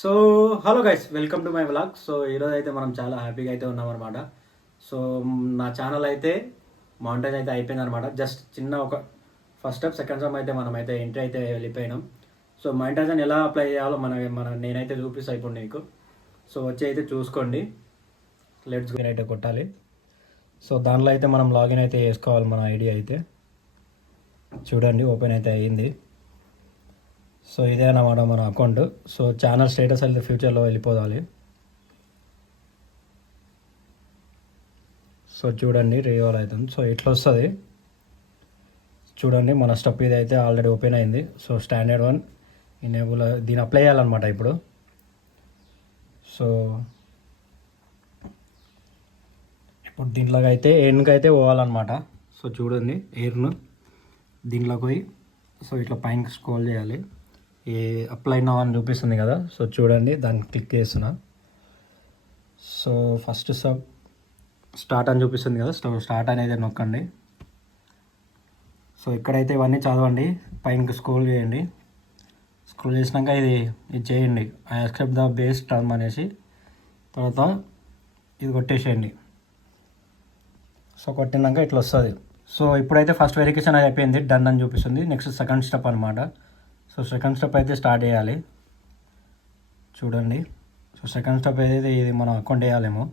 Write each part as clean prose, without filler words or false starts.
So hello guys, welcome to my vlog. So ఈరోజు అయితే మనం చాలా హ్యాపీగా అయితే ఉన్నామన్నమాట. సో నా ఛానల్ అయితే మౌంటైన్ అయితే అయిపోయింది అనమాట. జస్ట్ చిన్న ఒక ఫస్ట్ స్టెప్ సెకండ్ స్టెప్ అయితే మనం అయితే ఎంట్రీ అయితే వెళ్ళిపోయినాం. సో మౌంటైన్ ఎలా అప్లై చేయాలో నేనైతే చూపిస్తాను ఇప్పుడు నీకు. సో వచ్చి అయితే చూసుకోండి. లెట్స్ గో అయితే కొట్టాలి. సో దానిలో అయితే మనం లాగిన్ అయితే చేసుకోవాలి. మన ఐడి అయితే చూడండి, ఓపెన్ అయితే అయ్యింది. సో ఇదే అన్నమాట మన అకౌంట్. సో ఛానల్ స్టేటస్ అయితే ఫ్యూచర్లో వెళ్ళిపోవాలి. సో చూడండి, రివోల్ అవుతుంది. సో ఇట్లా వస్తుంది చూడండి. మన స్టెప్ ఇది అయితే ఆల్రెడీ ఓపెన్ అయింది. సో స్టాండర్డ్ 1 ఇనేబుల్ దీన్ని అప్లై చేయాలన్నమాట ఇప్పుడు. సో ఇప్పుడు దీంట్లోకి అయితే ఎయిర్కి అయితే పోవాలన్నమాట. సో చూడండి, ఎయిర్ను దీంట్లోకి పోయి సో ఇట్లా పైన స్క్రోల్ చేయాలి. ఈ అప్లై నౌ అని చూపిస్తుంది కదా. సో చూడండి, దాన్ని క్లిక్ చేస్తున్నా. సో ఫస్ట్ స్టార్ట్ అని చూపిస్తుంది కదా. స్టార్ట్ అనేది నొక్కండి. సో ఇక్కడైతే ఇవన్నీ చదవండి, పైనకి స్క్రోల్ చేయండి. స్క్రోల్ చేసినాక ఇది చేయండి, I accept the base term అనేసి. తర్వాత ఇది కొట్టేసేయండి. సో కొట్టినాక ఇట్లా వస్తుంది. సో ఇప్పుడైతే ఫస్ట్ వెరిఫికేషన్ అయిపోయింది, డన్ అని చూపిస్తుంది. నెక్స్ట్ సెకండ్ స్టెప్ అనమాట. సో సెకండ్ స్టెప్ అయితే స్టార్ట్ చేయాలి చూడండి. సో సెకండ్ స్టెప్ అయితే ఇది మనం అకౌంట్ వేయాలేమో.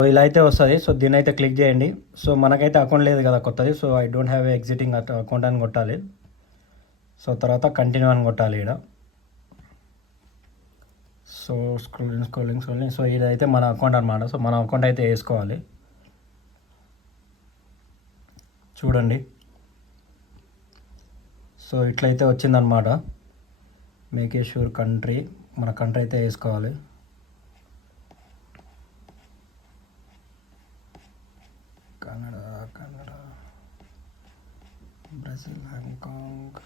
సో ఇలా అయితే వస్తుంది. సో దీని అయితే క్లిక్ చేయండి. సో మనకైతే అకౌంట్ లేదు కదా కొత్తది. So I don't have exiting account అని కొట్టాలి. సో తర్వాత కంటిన్యూ అని కొట్టాలి ఇక్కడ. So scrolling. సో ఇదైతే మన అకౌంట్ అనమాట. సో మన అకౌంట్ అయితే వేసుకోవాలి చూడండి. సో ఇట్లయితే వచ్చిందనమాట. మేక్ ఏ షూర్ కంట్రీ, మన కంట్రీ అయితే వేసుకోవాలి. Canada, Brazil, Hong Kong.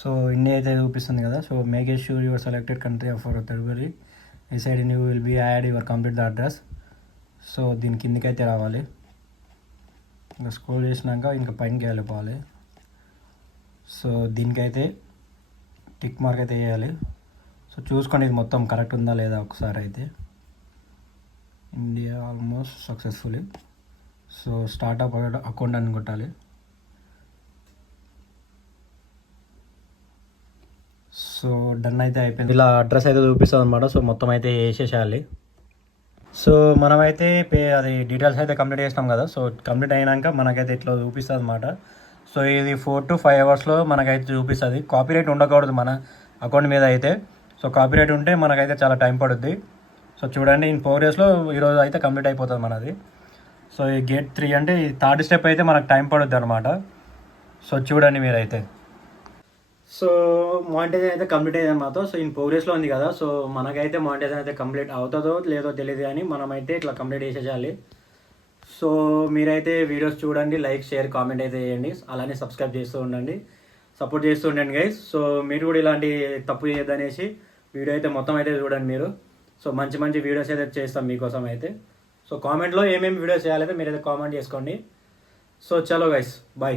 So India అయితే చూపిస్తుంది కదా. So make a sure your selected country for February decide in you will be add your complete the address. So దీని కిందకి అయితే రావాలి. ఇంకా స్క్రోల్ చేసినాక ఇంకా పైనకి వెళ్ళిపోవాలి. సో దీనికైతే టిక్ మార్క్ అయితే వేయాలి. సో చూసుకోండి ఇది మొత్తం కరెక్ట్ ఉందా లేదా ఒకసారి అయితే. India almost successfully. So startup account అని కొట్టాలి. సో డన్ అయితే అయిపోయింది. ఇలా అడ్రస్ అయితే చూపిస్తుంది అనమాట. సో మొత్తం అయితే వేసేసేయాలి. సో మనమైతే అది డీటెయిల్స్ అయితే కంప్లీట్ చేసినాం కదా. సో కంప్లీట్ అయినాక మనకైతే ఇట్లా చూపిస్తుంది అనమాట. సో ఇది 4 to 5 అవర్స్లో మనకైతే చూపిస్తుంది. కాపీరైట్ ఉండకూడదు మన అకౌంట్ మీద అయితే. సో కాపీరైట్ ఉంటే మనకైతే చాలా టైం పడుద్ది. సో చూడండి, ఇన్ 4 daysలో ఈరోజు అయితే కంప్లీట్ అయిపోతుంది మనది. సో ఈ గేట్ 3 అంటే ఈ థర్డ్ స్టెప్ అయితే మనకు టైం పడుద్ది అనమాట. సో చూడండి మీరైతే. సో మానిటైజేషన్ అయితే కంప్లీట్ అయ్యింది అనమాట. సో ఇన్ ప్రోగ్రెస్లో ఉంది కదా. సో మనకైతే మానిటైజేషన్ అయితే కంప్లీట్ అవుతుందో లేదో తెలియదు, కానీ మనమైతే ఇట్లా కంప్లీట్ చేసేయాలి. సో మీరైతే వీడియోస్ చూడండి, లైక్ షేర్ కామెంట్ అయితే చేయండి, అలానే సబ్స్క్రైబ్ చేస్తూ ఉండండి, సపోర్ట్ చేస్తూ ఉండండి గైస్. సో మీరు కూడా ఇలాంటి తప్పు చేయొద్దనేసి వీడియో అయితే మొత్తం అయితే చూడండి మీరు. సో మంచి మంచి వీడియోస్ అయితే చేస్తాం మీకోసం అయితే. సో కామెంట్లో ఏమేమి వీడియోస్ చేయాలైతే మీరైతే కామెంట్ చేసుకోండి. సో చలో గైస్, బాయ్.